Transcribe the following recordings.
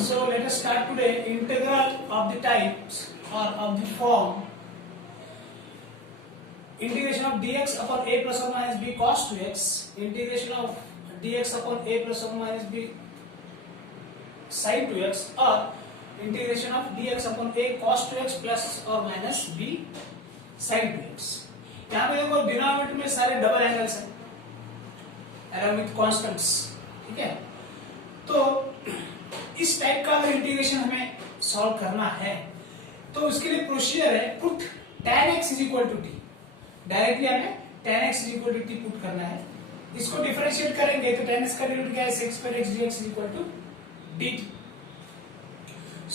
So let us start today integral of the types or of the form integration of dx upon a plus or minus b cos 2x, integration of dx upon a plus or minus b sin 2x or integration of dx upon a cos 2x plus or minus b sin 2x। यहाँ पे देखो denominator में सारे double angles हैं along with constants, ठीक है। तो इस टाइप का अगर इंटीग्रेशन हमें सॉल्व करना है तो उसके लिए प्रोसीजर है put tan x is equal to t. Directly हमें tan x is equal to t put करना है। इसको डिफरेंशिएट करेंगे तो tan x का डेरिवेटिव क्या है, sec square x dx is equal to dt।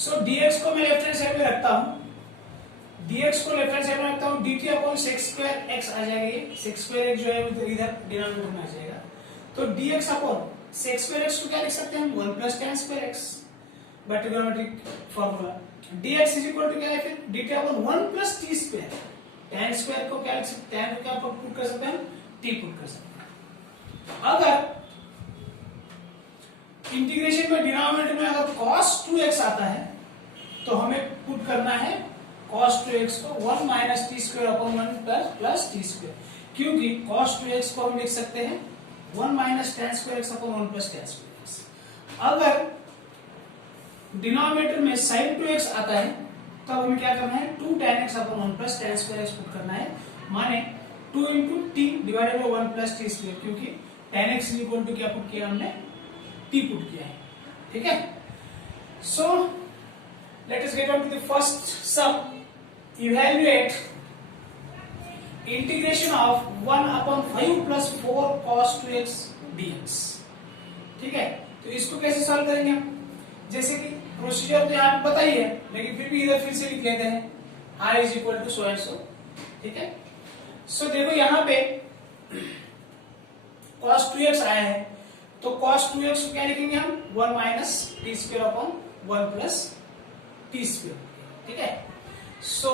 So dx को मैं लेफ्ट हैंड साइड में रखता हूं, dx को लेफ्ट हैंड साइड में रखता हूं, dt upon sec square x आ जाएगा। ये sec square x जो है वो इधर डिनोमिनेटर में आ जाएगा। तो dx upon sec square x को क्या लिख सकते हैं, 1 plus tan square x by trigonometric formula. dx is equal to क्या है फिर dt upon 1 plus t square। tan square को क्या लिख सकते हैं, tan को क्या पुट कर सकते हैं, t पुट कर सकते हैं। अगर इंटीग्रेशन में डिनोमिनेटर में अगर cos 2x आता है तो हमें पुट करना है cos 2x को 1 minus t square upon 1 plus t square, क्योंकि cos 2x को हम लिख सकते हैं 1 minus tan square x upon 1 plus tan square x। अगर डिनोमिनेटर में sin 2x आता है तब हमें क्या करना है, 2 tan x upon 1 plus tan square x put करना है, माने 2 into t divided by 1 plus t square, क्योंकि tan x is equal to क्या पुट किया हमने, t पुट किया है, ठीक है। So let us get on to the first sum. Evaluate integration of 1 upon 5 plus 4 cos 2x dx, ठीक है। तो इसको कैसे सॉल्व करेंगे हम, जैसे कि प्रोसीजर तो यहाँ पे बताइए लेकिन फिर भी इधर फिर से लिख लेते हैं, i is equal to so and so, ठीक है। सो देखो यहाँ पे cos 2x आया है तो cos 2x को क्या लिखेंगे हम, 1 minus t square upon 1 plus t square, ठीक है। सो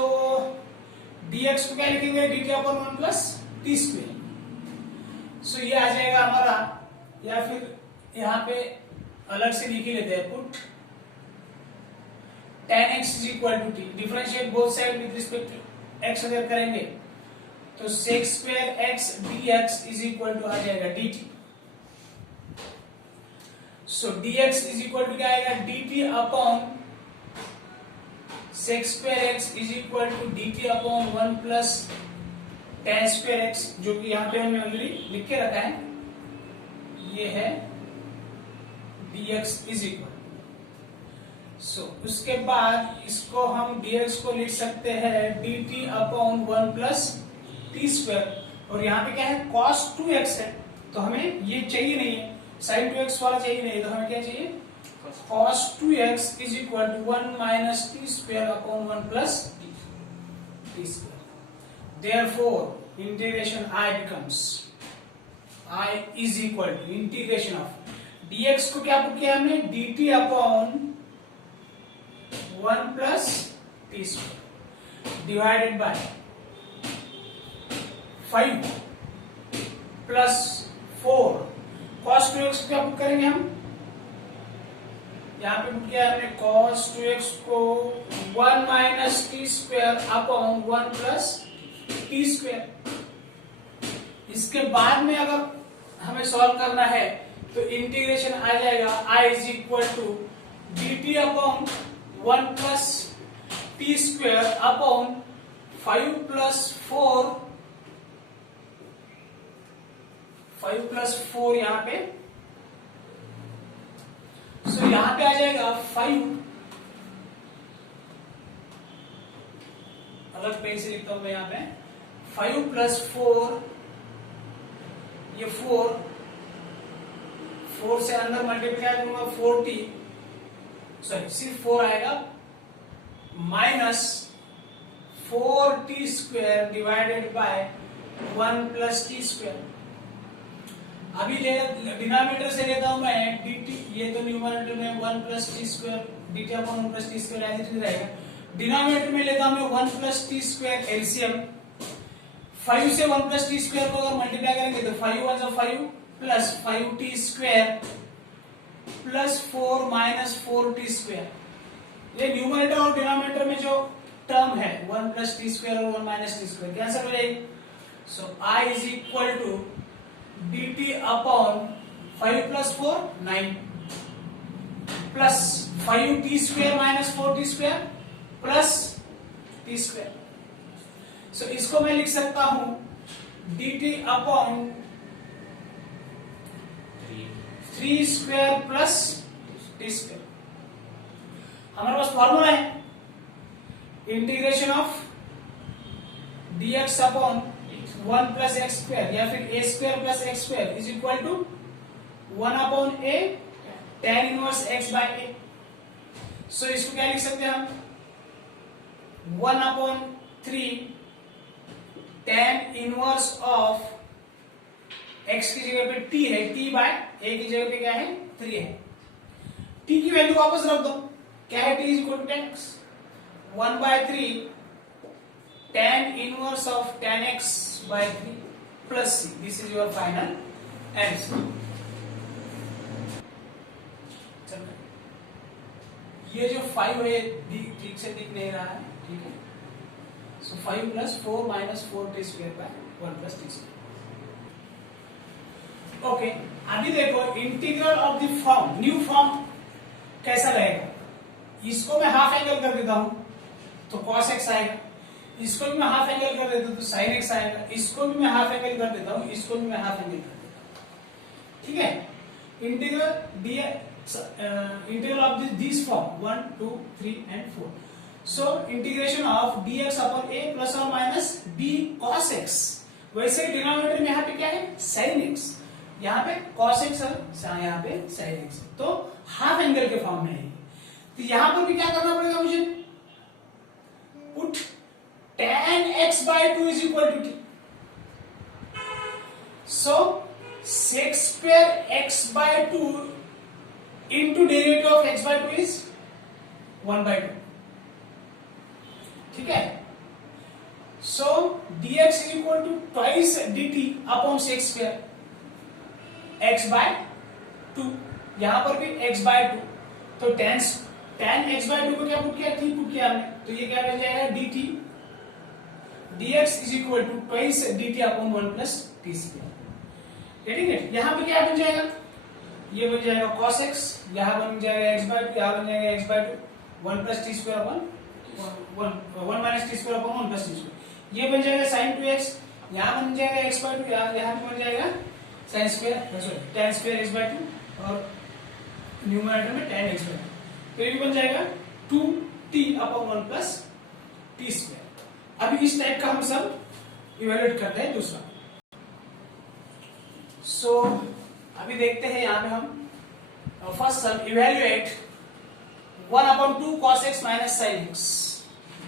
dx को क्या लिखेंगे, dt upon 1 plus t square। सो ये आ जाएगा हमारा, या फिर यहाँ पे अलग से लिख ही लेते हैं, put tan x is equal to t, differentiate both side with respect to x अगर करेंगे तो sec square x dx is equal to आ जाएगा dt। So dx is equal to क्या आएगा, dt upon sec square x is equal to dt upon 1 plus tan square x, जो कि यहाँ पे हमने ऑलरेडी लिख के रखा है, ये है dx इज इक्वल। सो उसके बाद इसको हम dx को लिख सकते हैं dt upon 1 plus t square, और यहाँ पे क्या है cos 2x है तो हमें ये चाहिए नहीं है, sin 2x वाला चाहिए नहीं, तो हमें क्या चाहिए, cos 2x is equal to 1 minus t square upon 1 plus t square। Therefore, integration I becomes, I is equal to integration of dx को क्या पुट किया हमने, dt upon 1 plus t square divided by 5 plus 4 cos 2x को क्या put करेंगे हम, यहाँ पे पुट किया हमने cos 2x को 1 minus t square upon 1 plus t square। इसके बाद में अगर हमें सॉल्व करना है तो इंटीग्रेशन आ जाएगा i is equal to dt upon 1 plus t square upon 5 plus 4 यहाँ पे। सो यहाँ पे आ जाएगा 5, अलग पेन से लिखता हूं मैं यहाँ पे, 5 plus 4, ये 4 से अंदर मल्टीप्लाई करूंगा 4t, सॉरी सिर्फ 4 आएगा, minus 4t square divided by 1 plus t square. अभी डिनोमिनेटर से लेता हूं मैं dt, ये तो न्यूमरेटर में 1 plus t square dt upon 1 plus t square as it is रहेगा। डिनोमिनेटर में लेता हूं मैं 1 plus t square एलसीएम, 5 से 1 plus t square को अगर मल्टीप्लाई करेंगे तो 5 1 5 plus 5t square plus 4 minus 4t square, ये न्यूमरेटर और डिनोमिनेटर में जो टर्म है 1 प्लस टी स्क्वायर और 1 माइनस टी स्क्वायर कैंसिल हो जाएगी। So I is equal to dt upon 5 plus 4 9 plus 5t square minus 4t square plus T square. So इसको मैं लिख सकता हूं dt upon 3 square plus T square. हमारे पास फॉर्मूला है integration of dx upon 1 plus X square या फिर a स्क्वायर plus X square is equal to 1 upon a tan inverse x by a। So इसको क्या लिख सकते हैं हम 1 upon 3 tan inverse of x की जगह पे t है, t बाय a की जगह पे क्या है 3 है। t की वैल्यू वापस रख दो, क्या है t is equal to tan x 1 by 3 tan inverse of tan x by 3 plus c। This is your final answer. ये जो 5 है ठीक से दिख नहीं रहा है, ठीक है। सो 5 plus 4 minus 4t square by 1 plus T square. Okay, अभी देखो integral of the form, new form कैसा रहेगा। इसको मैं हाफ एंगल कर देता हूं तो cos x आएगा, इसको भी मैं हाफ एंगल कर देता हूं तो sin x आएगा, इसको भी मैं हाफ एंगल कर देता हूं, इसको भी मैं हाफ एंगल कर देता हूं, ठीक है। Integral of this form 1 2 3 and 4। So integration of dx upon a plus और माइनस b cos x। वैसे डिनोमिनेटर में यहाँ पे क्या है sin x, यहाँ पे cos x और यहाँ पे sin x, तो हाफ एंगल के फॉर्म में है। तो यहां पर भी क्या करना पड़ेगा मुझे, put tan x by 2 is equal to t. So sec square x by 2 into derivative of x by 2 is 1 by 2, ठीक है। So dx is equal to twice dt upon sec square x by 2, यहां पर भी x by 2, तो tan x by 2 को क्या put किया, t put किया हमने, तो ये क्या बन जाएगा dt dx is equal to twice dt upon 1 plus t square। Getting it. यहां पे क्या बन जाएगा, ये बन जाएगा cos x, यहां बन जाएगा x by 2, यहां बन जाएगा x by 2 1 plus t square upon 1 minus t square upon 1 plus t square। ये बन जाएगा sin 2x, यहां बन जाएगा x by 2, यहां पे बन जाएगा sin square sorry tan square x by 2 और न्यूमरेटर में tan x by 2, तो ये बन जाएगा 2t upon 1 plus t square। अभी इस टाइप का हम सब इवेल्युएट करते हैं दूसरा। सो अभी देखते हैं यहां पे हम first some evaluate 1 upon 2 cos x minus sin x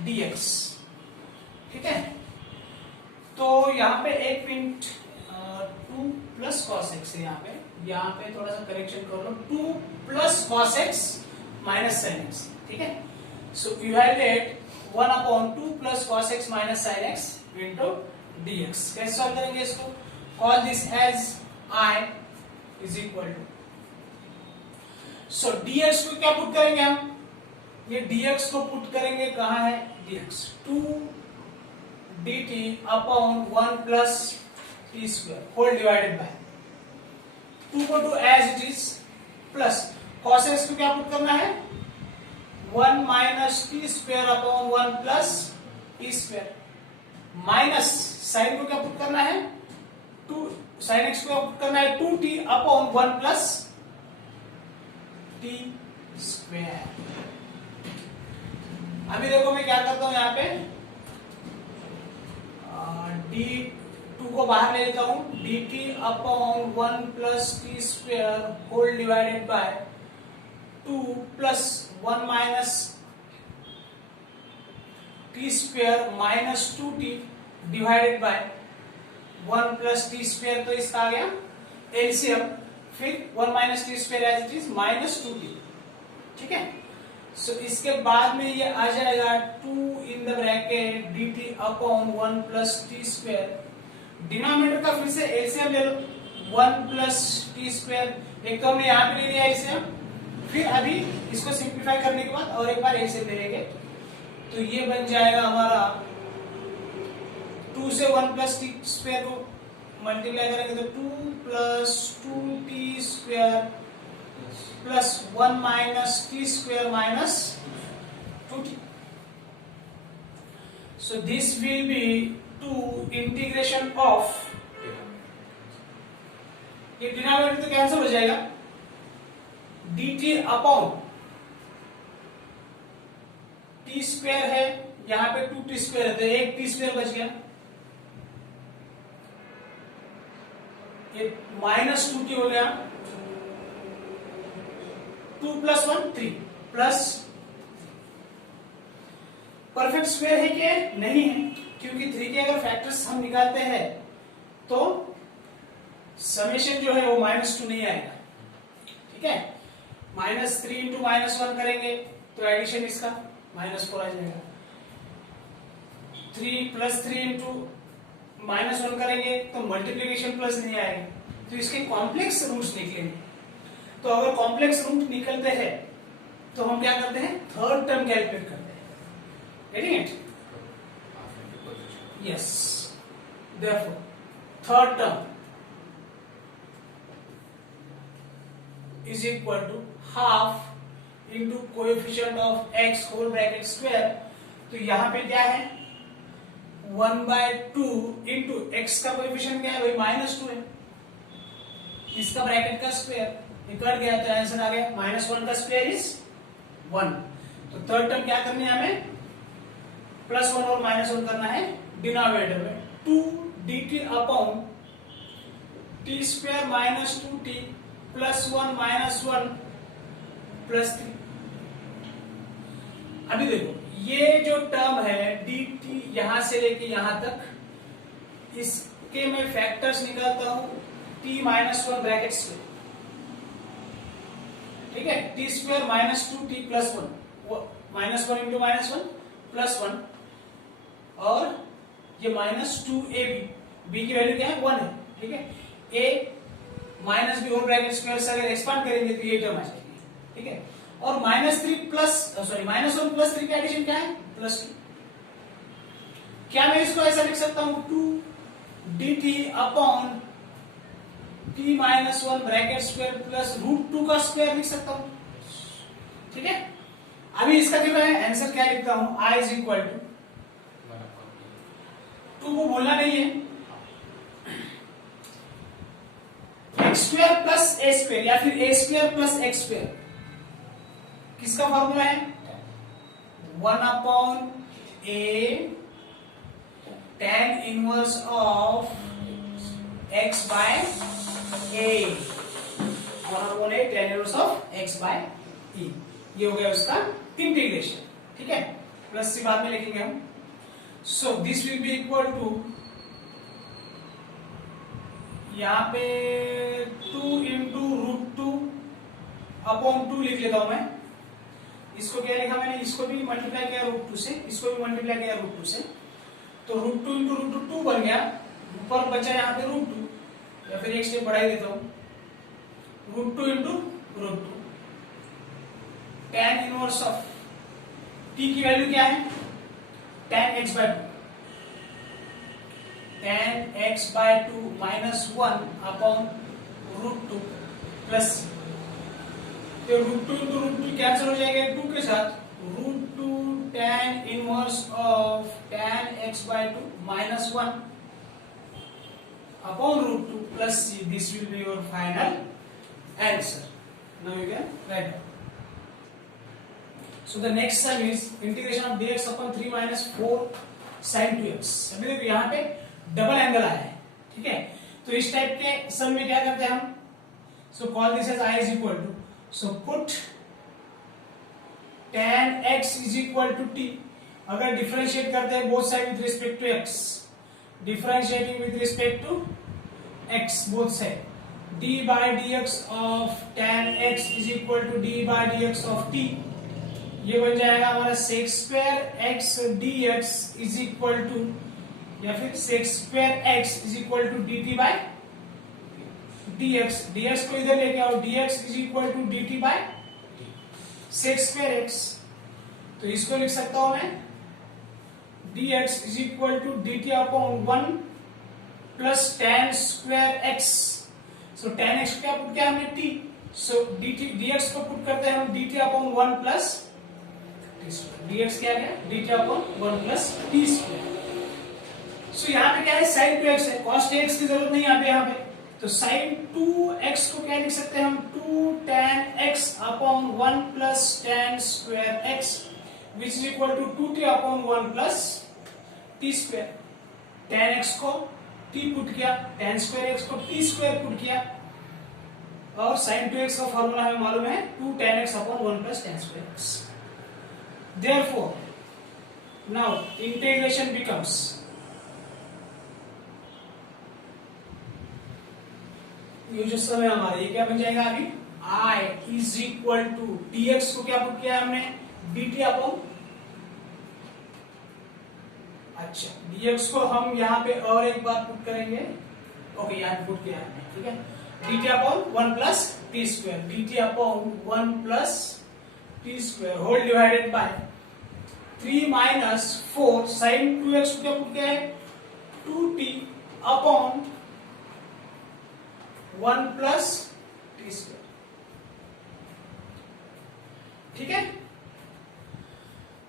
dx, ठीक है। तो यहां पे एक मिनट 2 प्लस cos x है, यहां पे थोड़ा सा करेक्शन कर लो, 2 plus cos x minus sin x, ठीक है। So evaluate 1 upon 2 plus cos x minus sin x into dx। कैसे सॉल्व करेंगे इसको, call this as I is equal to, so dx को क्या पुट करेंगे हम, ये dx को पुट करेंगे कहां है, dx 2 dt upon 1 plus t square whole divided by 2 को 2 as it is plus cos x को क्या पुट करना है 1 minus t square upon 1 plus T square minus sine को क्या पुट करना है 2 साइन एक्स को पुट करना है 2t upon 1 plus T square. अभी देखो मैं क्या करता हूं, यहां पे d2 को बाहर ले लेता हूं, dt upon 1 plus T square whole divided by 2 plus 1 minus t square minus 2t divided by 1 plus T square, तो इसका आ गया एलसीएम, फिर 1 minus t square as it is minus 2t, ठीक है। सो इसके बाद में ये आ जाएगा 2 in the bracket dt upon 1 plus T square, denominator का फिर से एलसीएम ले लो, 1 प्लस टी स्क्वायर, एक तो हमने यहाँ पे ले लिया इसे, फिर अभी इसको सिंप्लीफाई करने के बाद और एक बार ऐसे ले लेंगे, तो ये बन जाएगा हमारा 2 से 1 प्लस टी स्क्वायर को मल्टीप्लाई करेंगे तो 2 plus 2t square plus 1 minus t square minus 2t. So this will be 2 integration of, ये डिनोमिनेटर तो कैंसिल हो जाएगा, dt अपॉन टी स्क्वायर है, यहां पे 2t स्क्वायर है तो एक टी स्क्वायर बच गया, ये माइनस 2t हो गया, 2 प्लस 1 3 प्लस परफेक्ट स्क्वायर है कि नहीं है, क्योंकि 3 के अगर फैक्टर्स हम निकालते हैं तो समेशन जो है वो -2 नहीं आएगा, ठीक है। -3 इंटू -1 करेंगे तो एडिशन इसका -4 आ जाएगा, 3 प्लस 3 इंटू -1 करेंगे तो मल्टीप्लीकेशन प्लस नहीं आएगा, तो इसके कॉम्प्लेक्स रूट्स निकलेंगे। तो अगर कॉम्प्लेक्स रूट निकलते हैं तो हम क्या करते हैं, थर्ड टर्म कैलकुलेट करते हैं, getting it? Yes. Therefore, third term is equal to half into coefficient of x whole bracket square. तो यहां पे क्या है, 1/2 into x का कोएफिशिएंट क्या है भाई, -2 है, इसका ब्रैकेट का स्क्वायर निकल गया तो आंसर आ गया -1 का स्क्वायर इज 1. तो थर्ड टर्म क्या करनी है हमें, +1 और -1 करना है डिनोमिनेटर में, 2 dt upon T square minus 2t plus 1 -1 plus 3. अभी देखो ये जो टर्म है dt यहां से लेके यहां तक, इसके मैं फैक्टर्स निकालता हूं t -1 ब्रैकेट्स में, ठीक है, T square minus 2t plus 1, -1 into -1 plus 1, और ये -2ab, b की वैल्यू क्या है 1 है, ठीक है, a minus b whole bracket square से अगर एक्सपांड करेंगे तो ये टर्म आ जाएगी, ठीक है, और -1 प्लस 3 का एडिशन क्या है +2. क्या मैं इसको ऐसा लिख सकता हूं, 2 dt upon t -1 bracket square plus √2 का स्क्वायर लिख सकता हूं, ठीक है। अभी इसका जो है आंसर क्या लिखता हूं, i इज इक्वल टू 2 को बोलना नहीं है, x² प्लस a² या फिर a² प्लस x², किसका फॉर्मूला है, 1 upon a tan inverse of x by a, 1 upon a tan inverse of x by e, ये हो गया उसका इंटीग्रेशन, ठीक है, प्लस सी बाद में लिखेंगे हम. So this will be equal to, यहाँ पे 2 इंटू √2 अपॉन 2 लिख लेता हूं मैं. इसको क्या लिखा मैंने, इसको भी मल्टीप्लाई किया √2 से, इसको भी मल्टीप्लाई किया √2 से, तो √2 इंटू √2 2 बन गया, ऊपर बचा यहाँ पे √2, या फिर एक स्टेप बढ़ा ही देता हूं, √2 into √2 tan inverse of t की वैल्यू क्या है, tan x by 2, tan x by 2 minus 1 upon √2 plus, तो √2 इंटू √2 कैंसिल हो जाएगा 2 के साथ, √2 tan inverse of tan x by 2 minus 1 upon √2 plus c. This will be your final answer. Now you can write down. So the next sum is integration of dx upon 3 minus 4 sin 2x. अभी देखो यहाँ पे double angle आया है, ठीक है, तो इस टाइप के सम में क्या करते हैं हम, so call this as I is equal to, so put tan x is equal to t. अगर डिफरेंशिएट करते हैं both side with respect to x, differentiating with respect to x both side, d by dx of tan x is equal to d by dx of t. ये बन जाएगा हमारा sec square x dx is equal to, या फिर sec square x is equal to dt by dx को इधर लेके आओ, dx is equal to dt by sec square x। तो इसको लिख सकता हूं मैं dx is equal to dt upon 1 plus tan square x। So tan x क्या पुट किया हमने t, सो dt dx को पुट करते हैं हम dt upon 1 plus t square. dx क्या है dt upon 1 plus t square. So यहाँ पे क्या है sin 2x है, cos x की जरूरत नहीं है यहाँ पे, तो sin 2x को क्या लिख सकते हैं हम 2 tan x अपॉन 1 plus tan square x which is equal to 2t upon 1 plus t square. tan x को t पुट किया, tan स्क्वायर x को t स्क्वायर पुट किया, और sin 2x का फॉर्मूला हमें मालूम है 2 tan x अपॉन 1 plus tan square x। therefore now integration becomes ये जो समय हमारा ये क्या बन जाएगा अभी I is equal to dx को क्या पुट किया हमने dt अपॉन, अच्छा dx को हम यहाँ पे और एक बार पुट करेंगे, ओके यहाँ पे पुट किया हमने, ठीक है dt upon 1 plus t square, dt upon 1 plus t square whole divided by 3 minus 4 sin 2x को क्या पुट किया है 2t upon 1 plus T square. ठीक है,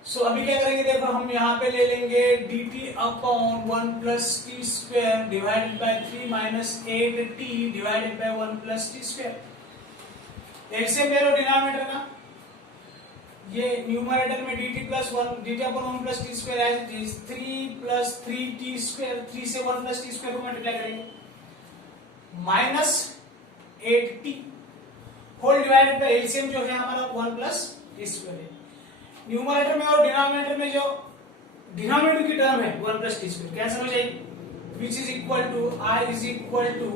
सो अभी क्या करेंगे देखो, हम यहां पे ले लेंगे dt upon 1 plus T square divided by 3 minus 8t divided by 1 plus T square. LCM ले लो डिनोमिनेटर का, ये न्यूमरेटर में dt plus 1 dt upon 1 plus T square as it is 3 plus 3t square, 3 से 1 प्लस टी स्क्वायर को multiply करेंगे minus 8t whole divided by LCM जो है हमारा 1 प्लस टी स्क्वायर है। न्यूमरेटर में और डिनोमिनेटर में जो डिनोमिनेटर की टर्म है 1 प्लस टी स्क्वायर कैंसिल हो जाएगी, which is equal to I is equal to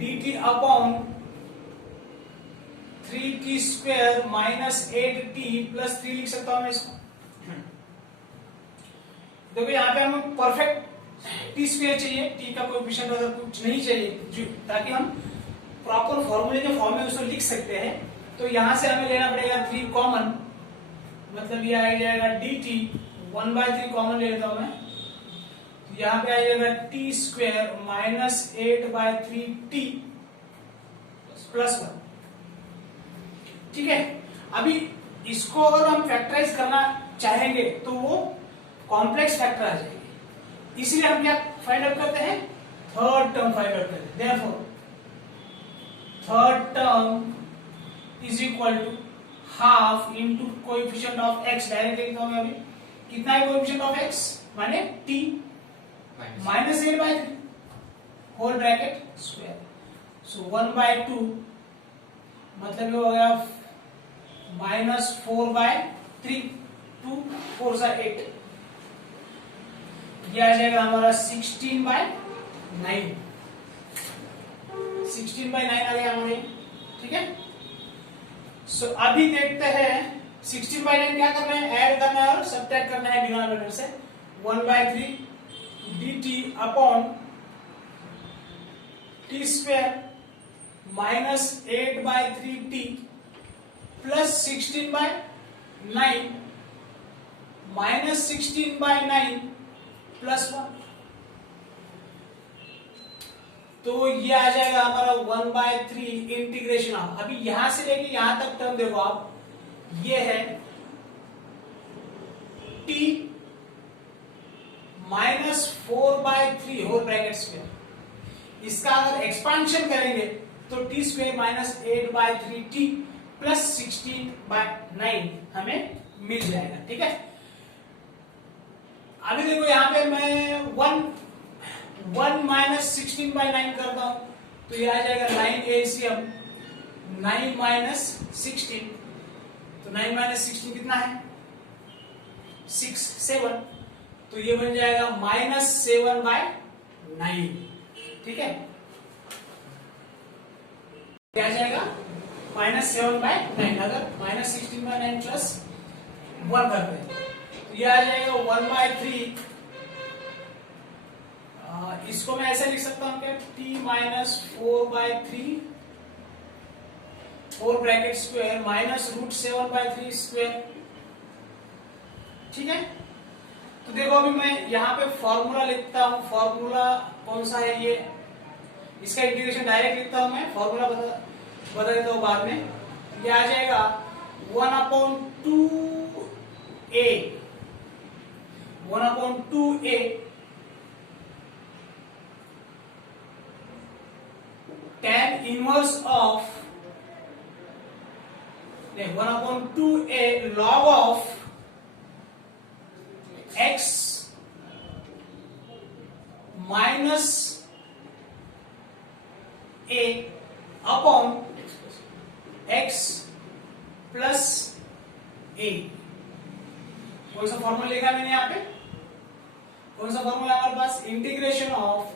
dt upon 3t square minus 8t plus 3 लिख सकता हूं मैं इसको। देखो यहाँ पे हमें परफेक्ट टी स्क्वायर चाहिए, टी का कोएफिशिएंट अगर कुछ नहीं चाहिए ताकि हम प्रॉपर फॉर्मूले के फॉर्म में उसको लिख सकते हैं, तो यहां से हमें लेना पड़ेगा 3 कॉमन, मतलब ये आ जाएगा dt 1/3 कॉमन ले लेता हूं मैं, तो यहाँ पे आ जाएगा T square minus 8/3t plus 1। ठीक है, अभी इसको अगर हम फैक्टराइज करना चाहेंगे तो वो कॉम्प्लेक्स फैक्टर आ जाएगी, इसलिए हम क्या फाइंड आउट करते हैं थर्ड टर्म फाइंड आउट करते हैं। Therefore third term is equal to half into coefficient of x, direct लिखता हूं मैं अभी, कितना है कोएफिशिएंट ऑफ x माने t minus 8/3 whole bracket square, so 1/2 मतलब ये हो गया माइनस 4/3, 2 4 सा 8, ये आ जाएगा हमारा 16/9, 16/9 आ गया हमारे। ठीक है, सो अभी देखते हैं 16/9 क्या करना है, ऐड करना है और सब्ट्रैक्ट करना है डिनोमिनेटर से। 1/3 dt upon T square minus 8/3t plus 16/9 minus 16/9 plus 1, तो ये आ जाएगा हमारा 1/3 इंटीग्रेशन ऑफ, अभी यहां से लेके यहां तक टर्म देखो आप, ये है t minus 4/3 whole bracket square, इसका अगर एक्सपांशन करेंगे तो T square minus 8/3t plus 16/9 हमें मिल जाएगा। ठीक है, अभी देखो यहां पे मैं 1 माइनस 16/9 करता हूं, तो ये आ जाएगा 9 एलसीएम 9 माइनस 16, तो 9 माइनस 16 कितना है 6 7, तो ये बन जाएगा माइनस 7/9। ठीक है, क्या आ जाएगा माइनस 7/9, अगर माइनस 16/9 प्लस 1 करते हैं तो ये आ जाएगा 1/3 इसको मैं ऐसे लिख सकता हूं क्या, t minus 4/3 4 bracket square minus √7/3 square. ठीक है, तो देखो अभी मैं यहाँ पे फॉर्मूला लिखता हूँ। फॉर्मूला कौन सा है ये, इसका इंटीग्रेशन डायरेक्ट लिखता हूँ मैं, फॉर्मूला बता देता हूँ बाद में। ये आ जाएगा 1/2a 1/2a tan inverse of 1/2a log of x minus a upon x plus a। कौन सा फॉर्मूला लिखा मैंने यहाँ पे, कौन सा फॉर्मूला हमारे पास, integration of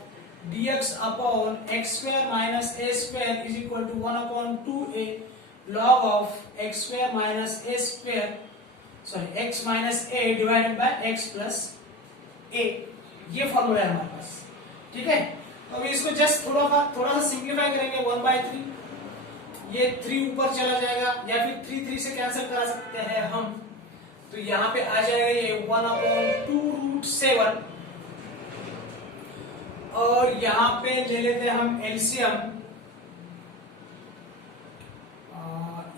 dx upon X square minus A square is equal to 1/2a log of X square minus A square sorry x minus a divided by x plus a। ये formula है हमारे पास। ठीक है, तो अभी इसको जस्ट थोड़ा सा सिंप्लीफाई करेंगे। 1/3 ये 3 ऊपर चला जाएगा, या फिर 3 से कैंसिल करा सकते हैं हम, तो यहाँ पे आ जाएगा ये 1/2√7 और यहाँ पे ले लेते हैं हम एलसीएम।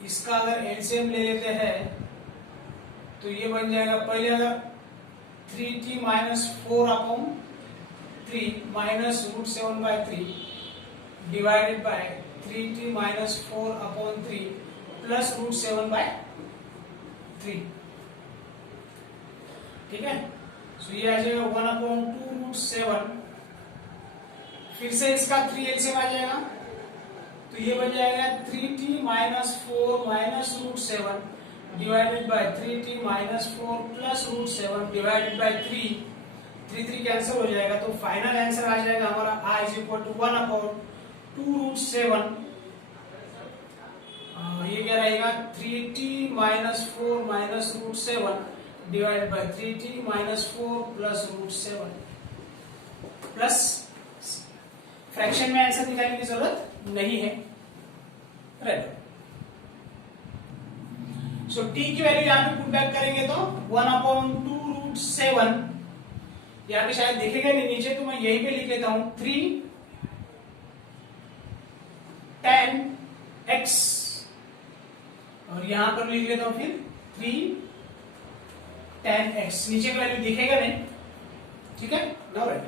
इसका अगर एलसीएम ले लेते हैं तो ये बन जाएगा, पहले अगर 3t minus 4/3 minus √7/3 divided by 3t minus 4/3 plus √7/3। ठीक है, सो ये आ जाएगा 1/2√7, फिर से इसका 3 एलसीएम आ जाएगा, तो ये बन जाएगा 3t minus 4 minus √7 divided by 3t minus 4 plus √7 divided by 3 cancel हो जाएगा, तो फाइनल आंसर आ जाएगा हमारा i इज इक्वल टू 1/2√7। ये क्या रहेगा, 3t minus 4 minus √7 divided by 3t minus 4 plus √7 plus fraction में आंसर निकालने की जरूरत नहीं है। राइट, सो t की वैल्यू यहाँ पे पुट बैक करेंगे तो 1/2√7, यहाँ पे शायद दिखेगा नहीं नीचे, तो मैं यहीं पे लिख लेता हूं 3 tan x और यहां पर लिख लेता हूं फिर 3 tan x, नीचे का वैल्यू दिखेगा नहीं। ठीक है, नाउ राइट।